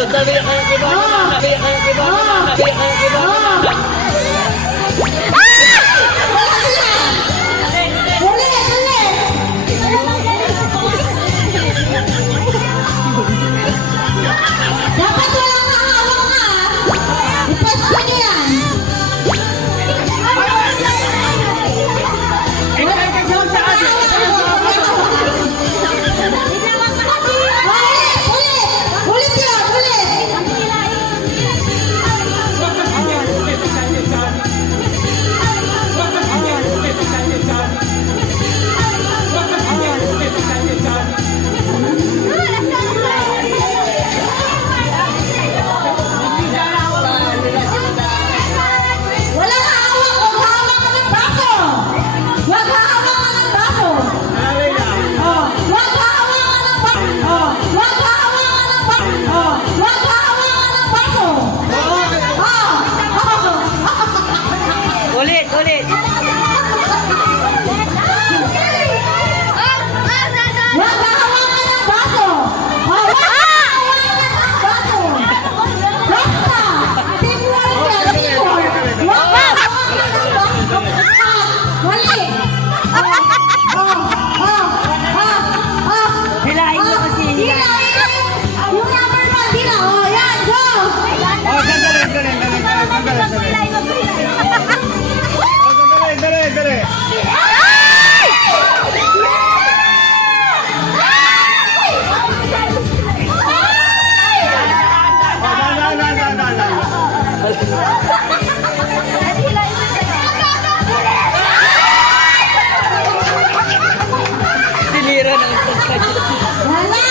Sabi kayo kibo. Sabi kayo kibo. Sabi kayo kibo. Dapat walang nakahawak ka. Ipas ko niya yan. Ulit yun, ulit. Walang hawak. Huwag hawak ka ng baso. Huwag hawak ka ng baso. Oh, huwag hawak ka ng baso. Oh, huwag hawak ka ng baso. Oh, huwag hawak ka ng baso. Ulit, ulit. Huwag hawakan ng baso. Huwag hawakan ng baso. Basta. Teamwork yan, teamwork. Huwag hawakan ng baso. Mali. Hilahin mo kasi. Hilahin. Yung number 1, hila. Oh, yan, go. Sinira ng pagkakas. Wala.